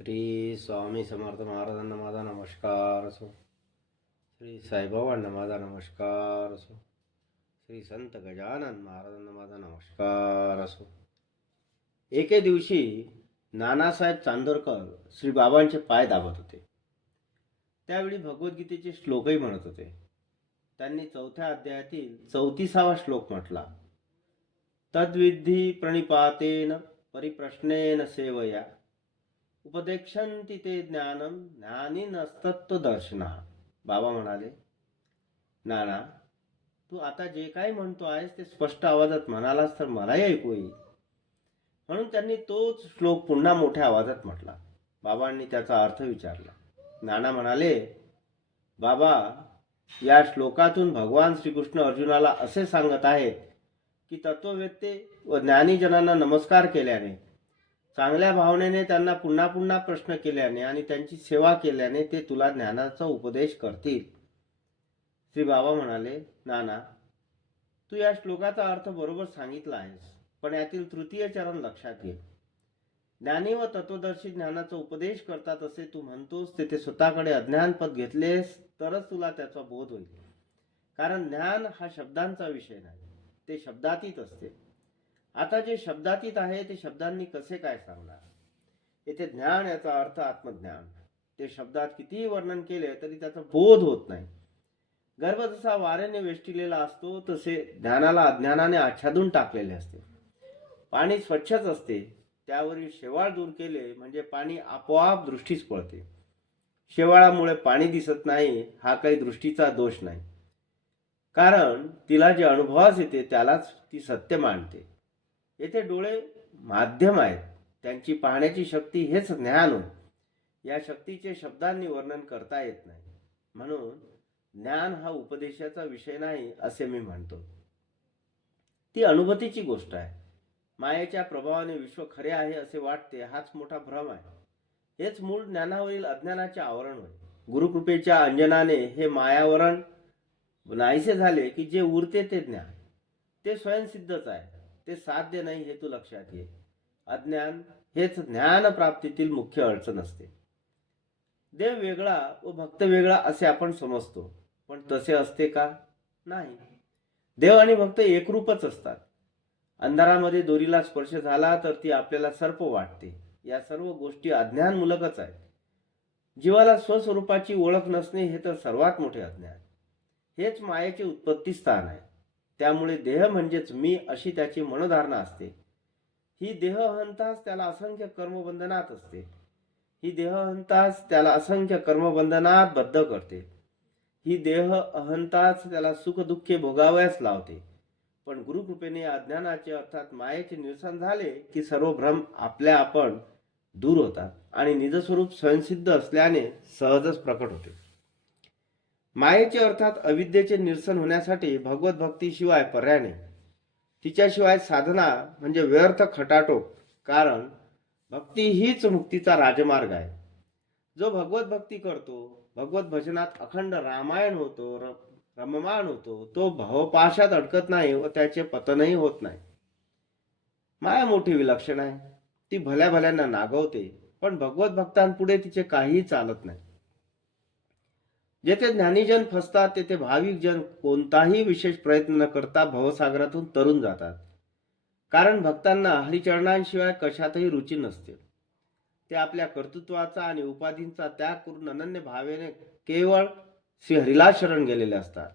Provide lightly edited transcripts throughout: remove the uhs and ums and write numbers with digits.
श्री स्वामी समर्थ महाराजांना माझा नमस्कार असो. श्री साईबाबांना माझा नमस्कार असो. श्री संत गजानन महाराजांना माझा नमस्कार असो. एके दिवशी नानासाहेब चांदोरकर श्री बाबांचे पाय दाबत होते. त्यावेळी भगवद्गीतेचे श्लोकही म्हणत होते. त्यांनी 4थ्या अध्यायातील 34वा श्लोक म्हटला, तद्विधी प्रणिपातेन परिप्रश्नेन सेवया उपदेक्षन्ति ते ज्ञानम ज्ञानीनस्तत्वदर्शिनः. बाबा म्हणाले, नाना, तू आता जे काही म्हणतो आहेस ते स्पष्ट आवाजात म्हणालास तर मलाही ऐकू येईल. म्हणून त्यांनी तोच श्लोक पुन्हा मोठ्या आवाजात म्हटला. बाबांनी त्याचा अर्थ विचारला. नाना म्हणाले, बाबा, या श्लोकातून भगवान श्रीकृष्ण अर्जुनाला असे सांगत आहेत की तत्ववेत्ते व ज्ञानीजनांना नमस्कार केल्याने, चांगल्या भावनेने त्यांना पुन्हा पुन्हा प्रश्न केल्याने आणि त्यांची सेवा केल्याने ते तुला ज्ञानाचा उपदेश करतील. श्री बाबा म्हणाले, नाना, तू या श्लोकाचा अर्थ बरोबर सांगितला आहेस, पण यातील तृतीय चरण लक्षात घे. ज्ञानी व तत्वदर्शी ज्ञानाचा उपदेश करतात असे तू म्हणतोस, ते स्वतःकडे अज्ञानपद घेतलेस तरच तुला त्याचा बोध होईल. कारण ज्ञान हा शब्दांचा विषय नाही, ते शब्दातीत असते. आता जे शब्दातीत आहे ते शब्दांनी कसे काय सांगणार? येथे ज्ञान याचा अर्थ आत्मज्ञान. ते शब्दात कितीही वर्णन केले तरी त्याचा बोध होत नाही. गर्भ जसा वाऱ्याने वेष्टिलेला असतो तसे ज्ञानाला अज्ञानाने आच्छादून टाकलेले असते. पाणी स्वच्छच असते, त्यावरील शेवाळ दूर केले म्हणजे पाणी आपोआप दृष्टीस पडते. शेवाळामुळे पाणी दिसत नाही हा काही दृष्टीचा दोष नाही, कारण तिला जे अनुभवास येते त्यालाच ती सत्य मानते. येथे डोळे माध्यम आहेत, त्यांची पाहण्याची शक्ती हेच ज्ञान होय. या शक्तीचे शब्दांनी वर्णन करता येत नाही. म्हणून ज्ञान हा उपदेशाचा विषय नाही असे मी म्हणतो. ती अनुभूतीची गोष्ट आहे. मायेच्या प्रभावाने विश्व खरे आहे असे वाटते हाच मोठा भ्रम आहे. हेच मूळ ज्ञानावरील अज्ञानाचे आवरण होय. गुरुकृपेच्या अंजनाने हे मायावरण नाहीसे झाले की जे उरते ते ज्ञान. ते स्वयंसिद्धच आहे, ते साध्य नाही हे तू लक्षात घे. अज्ञान हेच ज्ञान प्राप्तीतील मुख्य अडचण असते. देव वेगळा व भक्त वेगळा असे आपण समजतो, पण तसे असते का? नाही. देव आणि भक्त एकरूपच असतात. अंधारामध्ये दोरीला स्पर्श झाला तर ती आपल्याला सर्प वाटते. या सर्व गोष्टी अज्ञानमूलकच आहेत. जीवाला स्वस्वरूपाची ओळख नसणे हे तर सर्वात मोठे अज्ञान. हेच मायेचे उत्पत्ती स्थान आहे. त्यामुळे देह म्हणजेच मी अशी त्याची मनोधारणा असते. ही देह अहंताच त्याला असंख्य कर्मबंधनात असते. ही देह अहंताच त्याला असंख्य कर्मबंधनात बद्ध करते. ही देह अहंताच त्याला सुख दुःखे भोगावयास लावते. पण गुरुकृपेने अज्ञानाचे अर्थात मायेचे निरसन झाले की सर्व भ्रम आपल्या आपण दूर होतात आणि निजस्वरूप स्वयंसिद्ध असल्याने सहजच प्रकट होते. मायेचे अर्थात अविद्येचे निरसन होण्यासाठी भगवत भक्तीशिवाय पर्याय नाही. तिच्याशिवाय साधना म्हणजे व्यर्थ खटाटोप. कारण भक्ती हीच मुक्तीचा राजमार्ग आहे. जो भगवत भक्ती करतो, भगवत भजनात अखंड रामायण होतो, रममाण होतो, तो भवपाशात अडकत नाही व त्याचे पतनही होत नाही. माया मोठी विलक्षण आहे. ती भल्या भल्यांना नागवते, पण भगवत भक्तांपुढे तिचे काहीही चालत नाही. जेथे ज्ञानीजन फसतात तेथे भाविक जन कोणताही विशेष प्रयत्न न करता भवसागरातून तरून जातात. कारण भक्तांना हरिचरणांशिवाय कशातही रुची नसते. ते आपल्या कर्तृत्वाचा आणि उपाधींचा त्याग करून अनन्य भावेने केवळ श्रीहरीला शरण गेलेले असतात.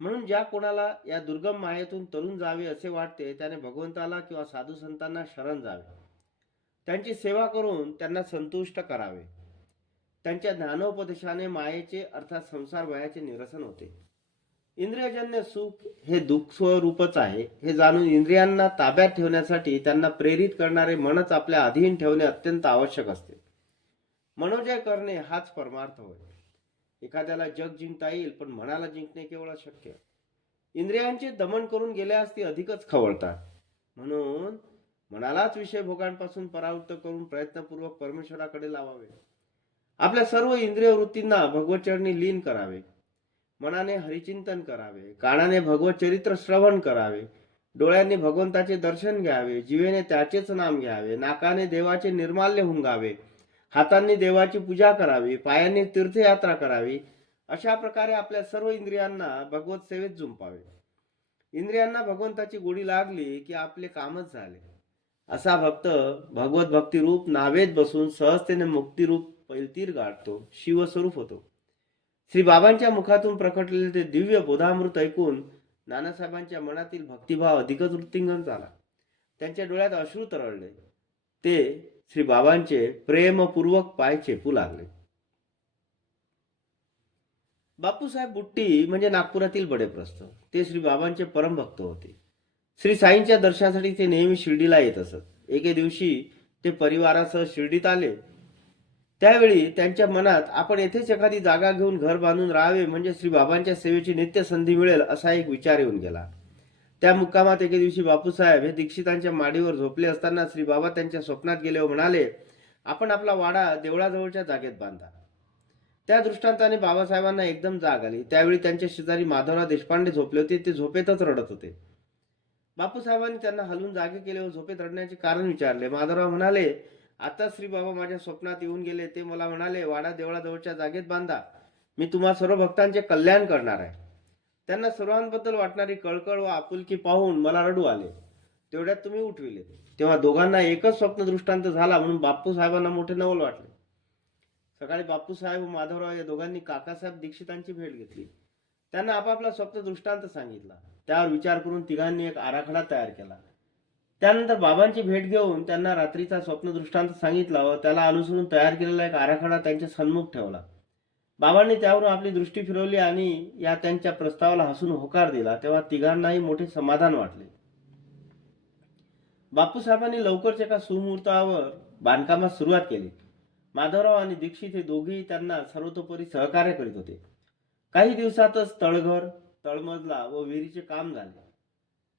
म्हणून ज्या कोणाला या दुर्गम मायेतून तरून जावे असे वाटते त्याने भगवंताला किंवा साधू संतांना शरण जावे. त्यांची सेवा करून त्यांना संतुष्ट करावे. त्यांच्या ज्ञानोपदेशाने मायेचे अर्थात संसार भयाचे निरसन होते. इंद्रियजन्य सुख हे दुःख स्वरूपच आहे हे जाणून इंद्रियांना ताब्यात ठेवण्यासाठी त्यांना प्रेरित करणारे मनच आपल्या अधीन ठेवणे अत्यंत आवश्यक असते. मनोजय करणे हाच परमार्थ होय. एखाद्याला जग जिंकता येईल, पण मनाला जिंकणे केवळ अशक्य. इंद्रियांचे दमन करून गेल्यास ती अधिकच खवळतात. म्हणून मनालाच विषय भोगांपासून परावृत्त करून प्रयत्नपूर्वक परमेश्वराकडे लावावे. आपल्या सर्व इंद्रिय वृत्तींना भगवतचरणी लीन करावे. मनाने हरिचिंतन करावे, कानाने भगवत चरित्र श्रवण करावे, डोळ्यांनी भगवंताचे दर्शन घ्यावे, जिवेने त्याचेच नाम घ्यावे, नाकाने देवाचे निर्माल्य हुंगावे, हातांनी देवाची पूजा करावी, पायांनी तीर्थयात्रा करावी. अशा प्रकारे आपल्या सर्व इंद्रियांना भगवत सेवेत झुंपावे. इंद्रियांना भगवंताची गोडी लागली की आपले कामच झाले. असा भक्त भगवत भक्ती रूप नावेत बसून सहजतेने मुक्तिरूप पैलतीर गाठतो, शिवस्वरूप होतो. श्री बाबांच्या मुखातून प्रकटलेले ते दिव्य बोधामृत ऐकून नानासाहेबांच्या मनातील भक्तिभाव अधिकच वृत्तिंगत झाला. त्यांच्या डोळ्यात अश्रू तरळले. ते श्री बाबांचे प्रेमपूर्वक पाय चेपू लागले. बापूसाहेब बुट्टी म्हणजे नागपुरातील बडेप्रस्थ. ते श्री बाबांचे परमभक्त होते. श्री साईंच्या दर्शनासाठी ते नेहमी शिर्डीला येत असत. एके दिवशी ते परिवारासह शिर्डीत आले. त्यावेळी त्यांच्या मनात आपण येथेच एखादी जागा घेऊन घर बांधून राहावे म्हणजे श्री बाबांच्या सेवेची नित्य संधी मिळेल असा एक विचार येऊन गेला. त्या मुक्कामात एके दिवशी बापूसाहेब हे दीक्षितांच्या माडीवर झोपले असताना श्री बाबा त्यांच्या स्वप्नात गेले व म्हणाले, आपण आपला वाडा देवळाजवळच्या जागेत बांधा. त्या दृष्टांताने बाबासाहेबांना एकदम जाग आली. त्यावेळी त्यांच्या शेजारी माधवराव देशपांडे झोपले होते. ते झोपेतच रडत होते. बापूसाहेबांनी त्यांना हलवून जागे केले व झोपेत रडण्याचे कारण विचारले. माधवराव म्हणाले, आता श्री बाबा माझ्या स्वप्नात येऊन गेले. ते मला म्हणाले, वाडा देवळाजवळच्या जागेत बांधा. मी तुम्हा सर्व भक्तांचे कल्याण करणार आहे. त्यांना सर्वांबद्दल वाटणारी कळकळ व आपुलकी पाहून मला रडू आले. तेवढ्यात तुम्ही उठविले. तेव्हा दोघांना एकच स्वप्न दृष्टांत झाला म्हणून बापूसाहेबांना मोठे नवल वाटले. सकाळी बापूसाहेब व माधवराव या दोघांनी काकासाहेब दीक्षितांची भेट घेतली. त्यांना आपापला स्वप्न दृष्टांत सांगितला. त्यावर विचार करून तिघांनी एक आराखडा तयार केला. त्यानंतर बाबांची भेट घेऊन त्यांना रात्रीचा स्वप्न दृष्टांत सांगितला व त्याला अनुसरून तयार केलेला एक आराखडा त्यांच्या सन्मुख ठेवला. बाबांनी त्यावरून आपली दृष्टी फिरवली आणि या त्यांच्या प्रस्तावाला हसून होकार दिला. तेव्हा तिघांनाही मोठे समाधान वाटले. बापूसाहेबांनी लवकरच एका सुमुहूर्तावर बांधकामास सुरुवात केली. माधवराव आणि दीक्षित हे दोघेही त्यांना सर्वतोपरी सहकार्य करीत होते. काही दिवसातच तळघर, तळमजला व विहिरीचे काम झाले.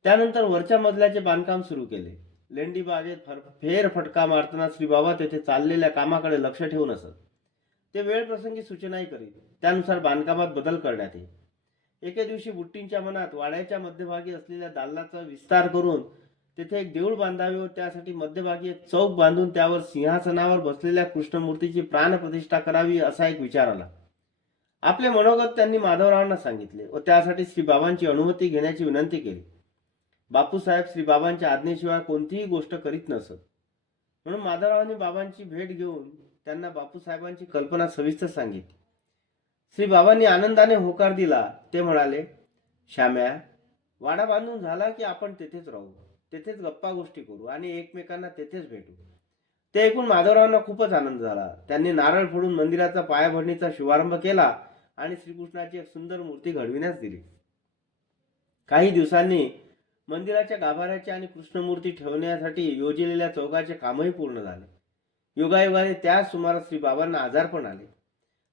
त्यानंतर वरच्या मजल्याचे बांधकाम सुरू केले. लेंडी बागेत फेरफटका मारताना श्री बाबा तेथे चाललेल्या कामाकडे लक्ष ठेवून असत. ते वेळ प्रसंगी सूचनाही करीत. त्यानुसार बांधकामात बदल करण्यात येईल. एके दिवशी बुट्टींच्या मनात वाड्याच्या मध्यभागी असलेल्या दालनाचा विस्तार करून तेथे एक देऊळ बांधावे व त्यासाठी मध्यभागी एक चौक बांधून त्यावर सिंहासनावर बसलेल्या कृष्णमूर्तीची प्राणप्रतिष्ठा करावी असा एक विचार आला. आपले मनोगत त्यांनी माधवरावांना सांगितले व त्यासाठी श्री बाबांची अनुमती घेण्याची विनंती केली. बापूसाहेब श्री बाबांच्या आज्ञेशिवाय कोणतीही गोष्ट करीत नसत. म्हणून माधवरावांनी बाबांची भेट घेऊन त्यांना बापूसाहेबांची कल्पना सविस्तर सांगितली. श्री बाबांनी आनंदाने होकार दिला. ते म्हणाले, श्याम्या, वाडा बांधून झाला की आपण तेथेच राहू, तेथेच गप्पा गोष्टी करू आणि एकमेकांना तेथेच भेटू. ते ऐकून माधवरावांना खूपच आनंद झाला. त्यांनी नारळ फोडून मंदिराचा पायाभरणीचा शुभारंभ केला आणि श्रीकृष्णाची एक सुंदर मूर्ती घडविण्यास दिली. काही दिवसांनी मंदिराच्या गाभाऱ्याचे आणि कृष्णमूर्ती ठेवण्यासाठी योजलेल्या चौकाचे कामही पूर्ण झाले. योगायोगाने त्याच सुमारास श्री बाबांना आजारपण आले.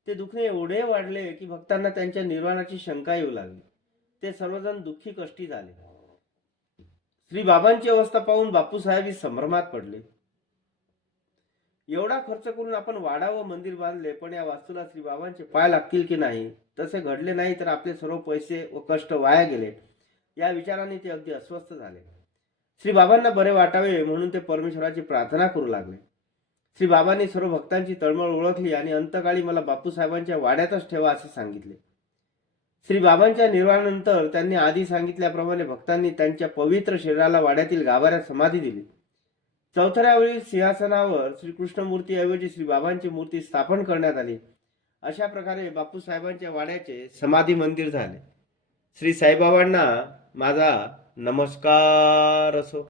ते दुखणे एवढे वाढले की भक्तांना त्यांच्या निर्वाणाची शंका येऊ लागली. ते सर्वजण दुःखी कष्टी झाले. श्री बाबांची अवस्था पाहून बापूसाहेब संभ्रमात पडले. एवढा खर्च करून आपण वाडा व मंदिर बांधले, पण या वास्तूला श्री बाबांचे पाय लागतील की नाही? तसे घडले नाही तर आपले सर्व पैसे व कष्ट वाया गेले या विचाराने ते अगदी अस्वस्थ झाले. श्री बाबांना बरे वाटावे म्हणून ते परमेश्वराची प्रार्थना करू लागले. श्री बाबांनी सर्व भक्तांची तळमळ ओळखली आणि अंतकाळी मला बापूसाहेबांच्या वाड्यातच ठेवा असे सांगितले. श्री बाबांच्या निर्वाणानंतर त्यांनी आधी सांगितल्याप्रमाणे भक्तांनी त्यांच्या पवित्र शरीराला वाड्यातील गाभाऱ्यात समाधी दिली. चौथऱ्यावरील सिंहासनावर श्रीकृष्णमूर्ती ऐवजी श्री बाबांची मूर्ती स्थापन करण्यात आली. अशा प्रकारे बापूसाहेबांच्या वाड्याचे समाधी मंदिर झाले. श्री साईबाबांना माझा नमस्कार असो.